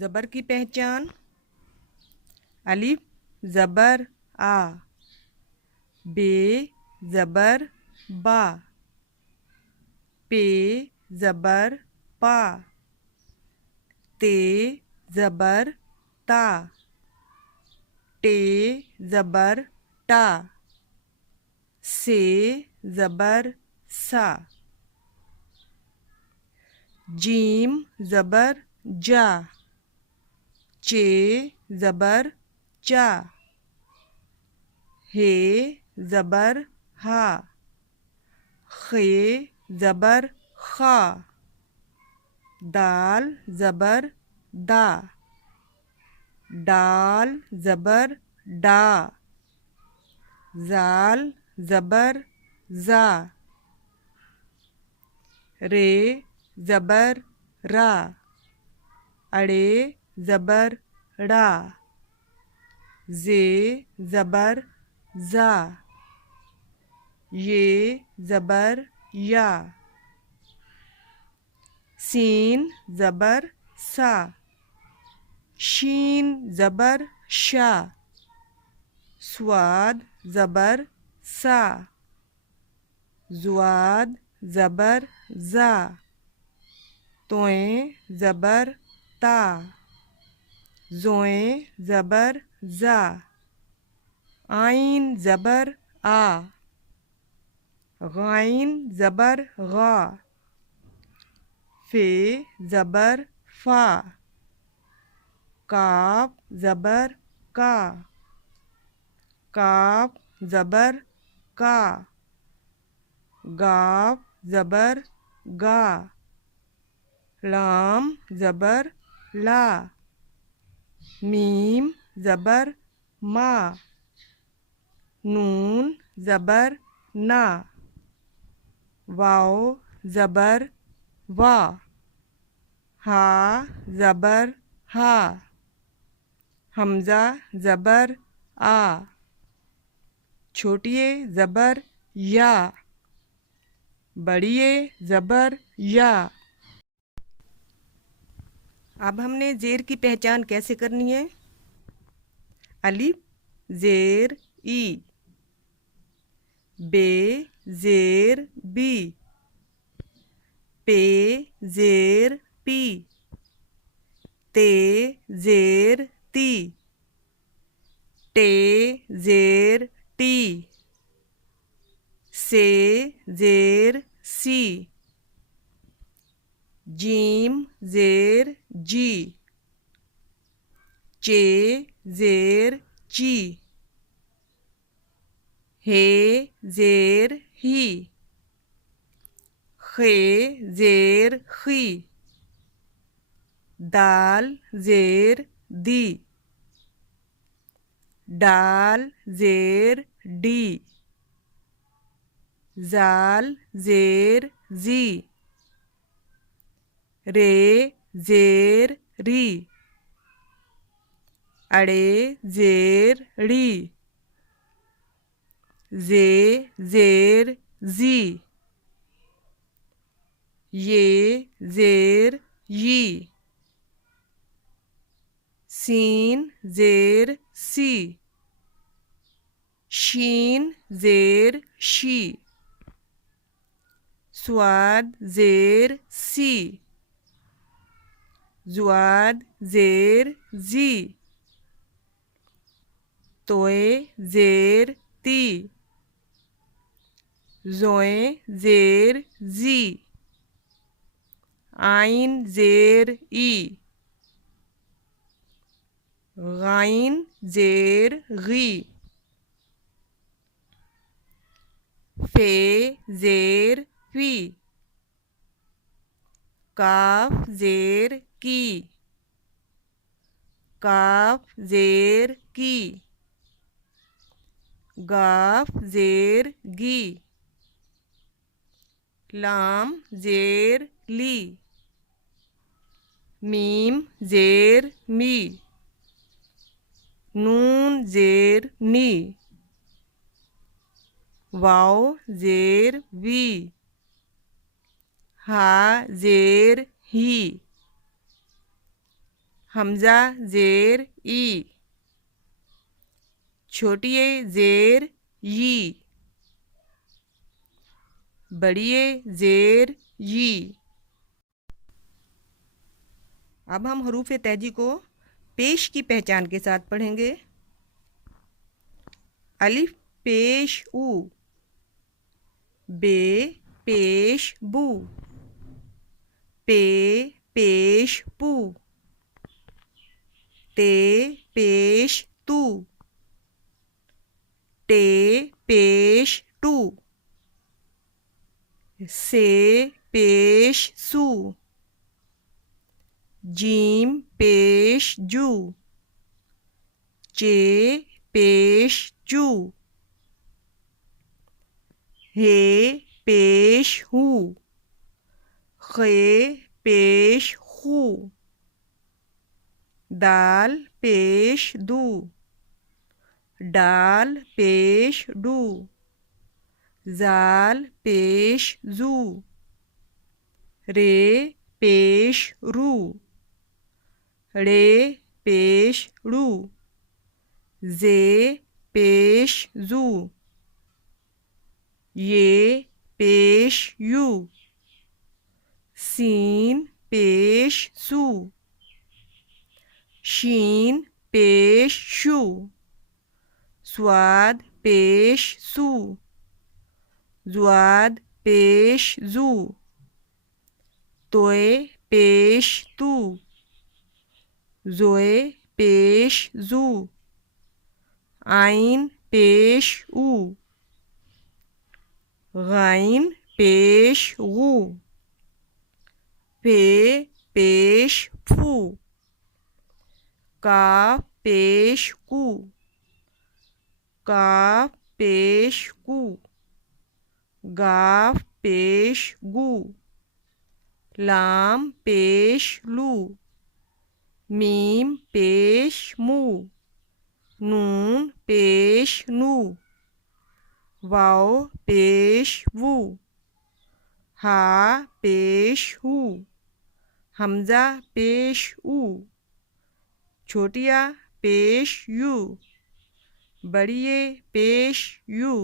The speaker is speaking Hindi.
ज़बर की पहचान। अलिफ ज़बर आ, बे ज़बर बा, पे ज़बर पा, ते ज़बर ता, टे ज़बर टा, से ज़बर सा, जीम ज़बर जा, चे ज़बर चा, हे ज़बर हा, खे ज़बर खा, दाल ज़बर दा, डाल ज़बर डा, जाल ज़बर जा, रे ज़बर रा, अड़े ज़बर ड़ा, जे ज़बर जा, ये ज़बर या, सीन ज़बर सा, शीन ज़बर शा, स्वाद ज़बर सा, जुआद ज़बर जा, तोएं ज़बर ता, जोएं ज़बर जा, आइन ज़बर आ, गाइन ज़बर गा, फे ज़बर फा, काफ ज़बर का, काफ ज़बर का, गाफ ज़बर गा, लाम ज़बर ला, मीम ज़बर मा, नून ज़बर ना, वाओ ज़बर वा, हा ज़बर हा, हमज़ा ज़बर आ, छोटिए ज़बर या, बड़िए ज़बर या। अब हमने ज़ेर की पहचान कैसे करनी है। अलिफ ज़ेर ई, बे ज़ेर बी, पे ज़ेर पी, ते ज़ेर ती, टे ज़ेर टी, से ज़ेर सी, जीम ज़ेर जी, चे ज़ेर ची, हे ज़ेर ही, खे ज़ेर खी, दाल ज़ेर दी, डाल ज़ेर डी, जाल ज़ेर जी, रे ज़ेर री, अड़े ज़ेर ड़ी, जे ज़ेर जी, ये ज़ेर यी, सीन ज़ेर सी, शीन ज़ेर शी, स्वाद ज़ेर सी, जुआद ज़ेर जी, तोए ज़ेर ती, जोए ज़ेर जी, आइन ज़ेर ई, गाइन ज़ेर गी, फे ज़ेर फी, काफ ज़ेर की, काफ ज़ेर की, गाफ ज़ेर गी, लाम ज़ेर ली, मीम ज़ेर मी, नून ज़ेर नी, वाओ ज़ेर वी, हा ज़ेर ही, हमजा जेर ई, छोटी ए जेर यी, बड़ी ए जेर यी। अब हम हरूफ तेजी को पेश की पहचान के साथ पढ़ेंगे। अलिफ पेश ऊ, बे पेश बू, पे पेश पू, ते पेश तू, टे पेश टू, से पेश सू, जीम पेश जू, चे पेश चू, हे पेश हू, खे पेश हू, दाल पेश दू, डाल पेश डू, जाल पेश जू, रे पेश रू, रे पेश रू, जे पेश जू, ये पेश यू, सीन पेश सू, शीन पेश शू, स्वाद पेश सू, ज़्वाद पेश जू, तोए पेश तू, ज़ोए पेश जू, आइन पेश ऊ, गाइन पेश गू, पे पेश फू, काफ पेश कू, काफ पेश कू, गाफ पेश गू, लाम पेश लू, मीम पेश मू, नून पेश नू, वाव पेश वू, हा पेश हू, हमजा पेश ऊ, छोटिया पेश यू, बड़िए पेश यू।